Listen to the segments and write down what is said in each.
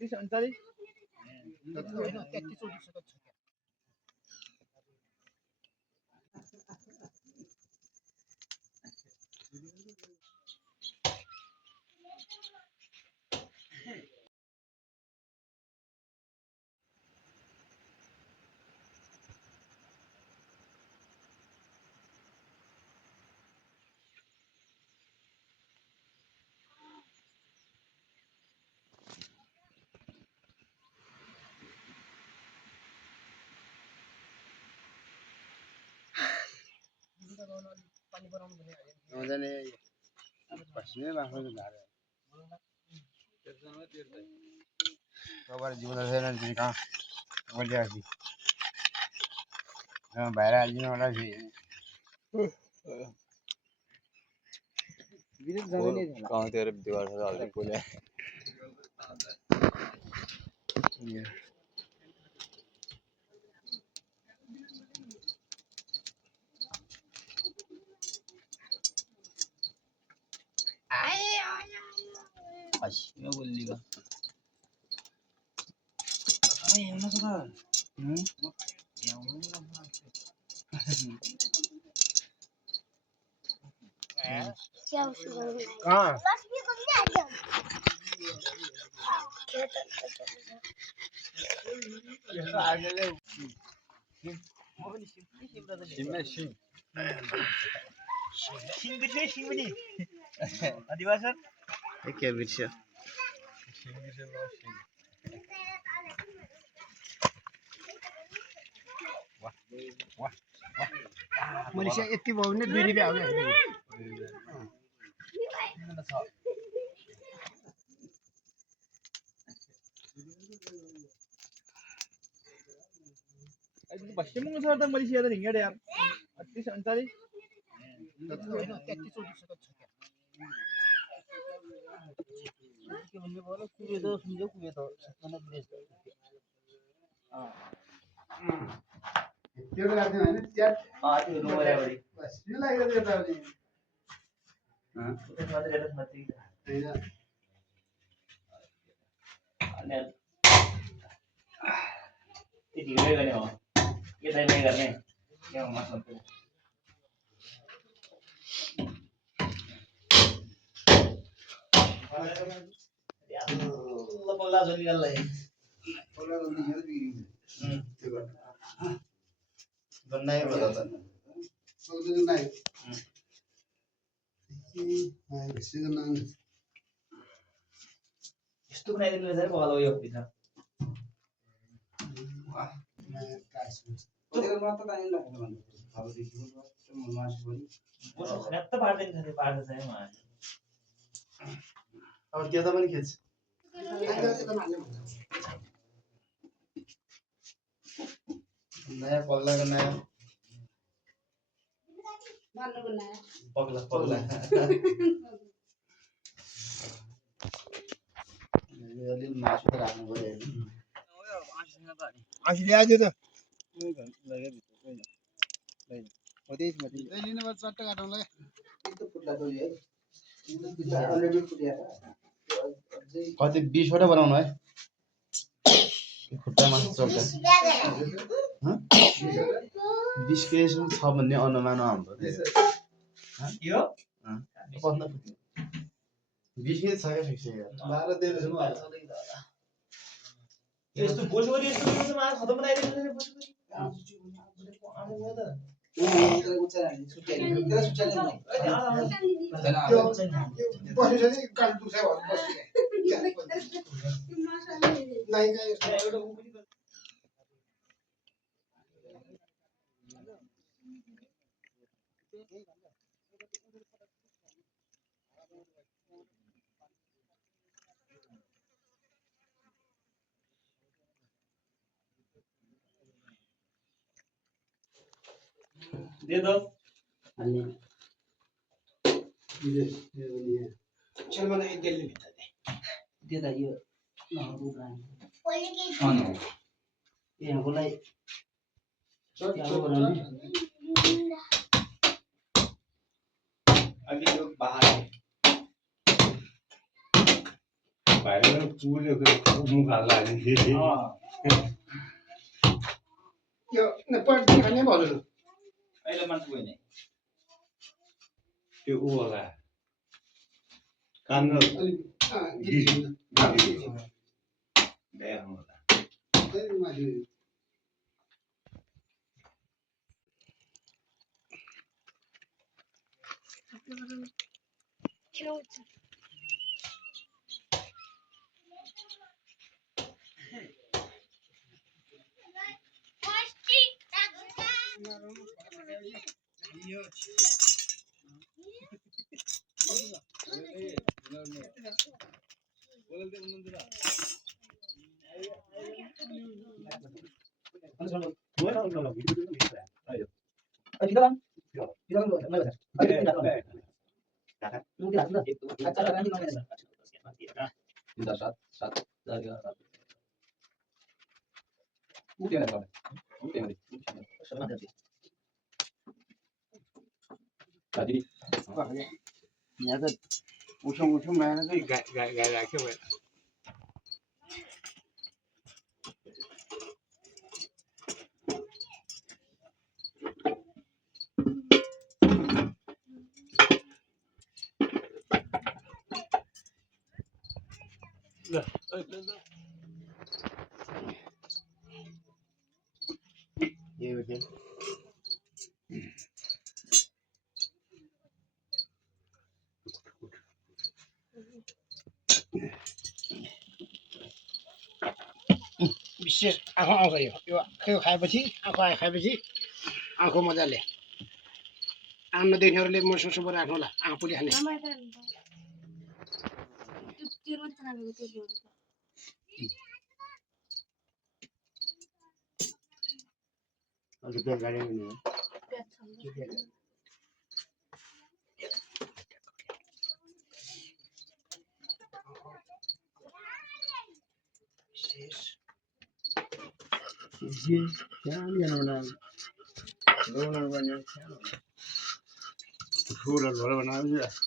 38 मजाले पस्ने बाख्रो धारे कबर जीवन छैन नि कहाँ मजा आसी बाहिर आइदिनु होला फेरि विदेश जाँदै नै थिएन गाउँतिर दीवार हाल्दै कोले पस्ने बोल्लीको अरे हेर्नु छ त कहाँ के बिर्स्यो मलेसिया यति भयो भने 2 रुपैयाँ हो क्या बस्ने मुंग सर त मलेसिया त हिँडेर यार 38 39 के भन्ने भयो कुबे त सुन्जो कुबे त सपना विदेश त्यो राख्दैन हैन च्याट त्यो नोराबडी बस यो लाग्यो त्यो दाउले त्यो मात्र रेडस मात्रै हैन अनि त्यो ढिलै गर्ने हो के दाइमै गर्ने के हो मतलब बल्ला जल्दी गल्लाई होला नि हेर बिग्रिन्छ त्यो गर्नु गन्नाइ भयो त सोध्नु नाइ यसको नाम यस्तो बनाइदिनु रहेछ बगालो यो भित्र वाह मैं काट्छु त्यो मात्र त आइन लाग्छ भन्नु अब देखियो म मासु पनि बोसो खराब त पार्दैन छ पार्दैन छ म अब त्यता पनि खेल्छ नयाँ पगलाको नयाँ पगला पगला अलि मासु त राख्नु पर्यो आसी ल्याइदियो त लिनुपर्छ चट्ट काटौँला अलरेडी कति 20 वटा बनाउनु है खुट्टा मासु चल्छ 20 केजीसम्म छ भन्ने अनुमान हो हाम्रो के हो 20 केजी छ क्या फिक्स 12 13 यस्तो बोसोरी यस्तो बोसो मा खतम बनाइदिनु नि बोसोरी आमा गयो त बस्नु छ नि काल दुख्छ बस्नु नाइ एउटा दे दो अनि चल मलाई एक दिल्ली भित्र दे दा यो नहरु ब्रान्ड पहिले के यहाँकोलाई यहाँ बनाउने अघि यो बाहर भाइले पुग्यो मुख हाल्ला नि यो पट्टी खाने भयो अहिले मान्छे गयो नि त्यो उ होला कान गिरी बिहा होला यहाँ त उठौँ भएन गाई राख्यो भने विशेष आँखा आउँछ यो खाएपछि आँखा मजाले आउन देख्नेहरूले मोसो राख्नु होला आँखा पुली खाने फुलहरू बनाउँछ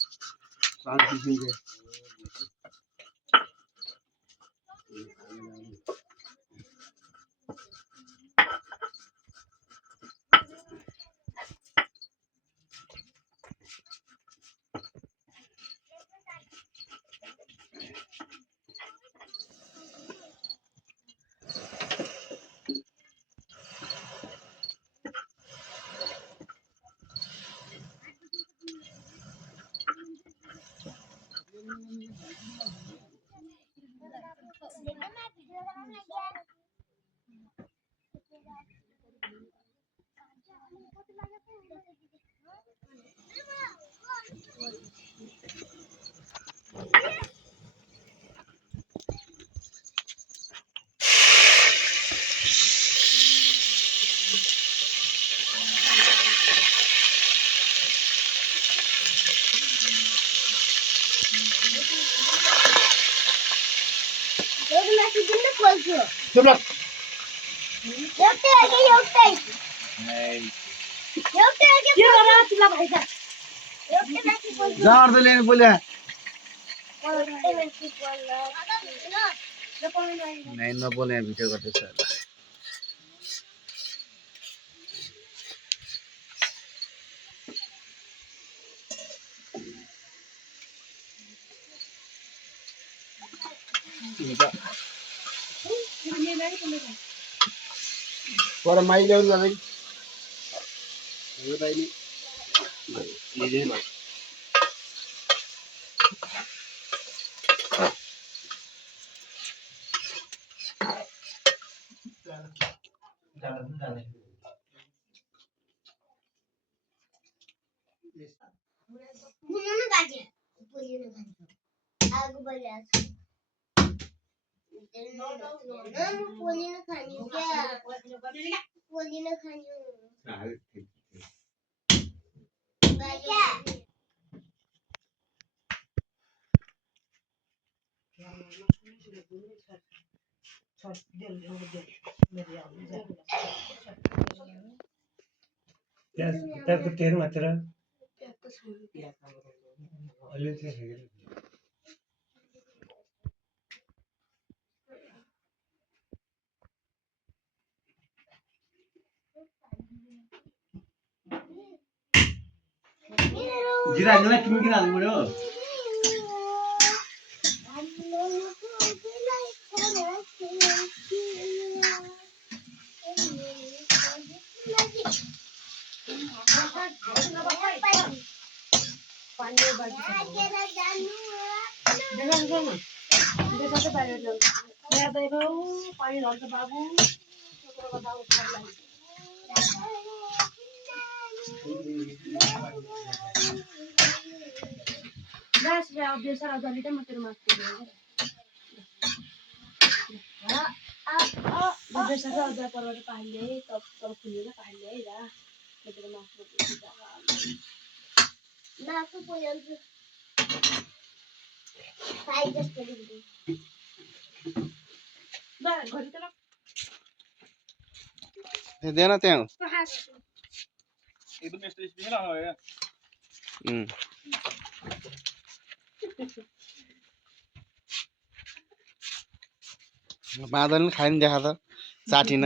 जाँड लेने बोले नहीं न बोले भिडियो करते सर पर माइ ल्याउनु जाँदै त्यहाँको तेल मात्र अलि चाहिँ जिरा हाल्नुलाई तिमी किन हाल्नु पर्यो पानी ढल्छ बाबु देन त्यहाँ एकदम यस्तो स्पेसल हो या बादल खाइन देखा त चाटिन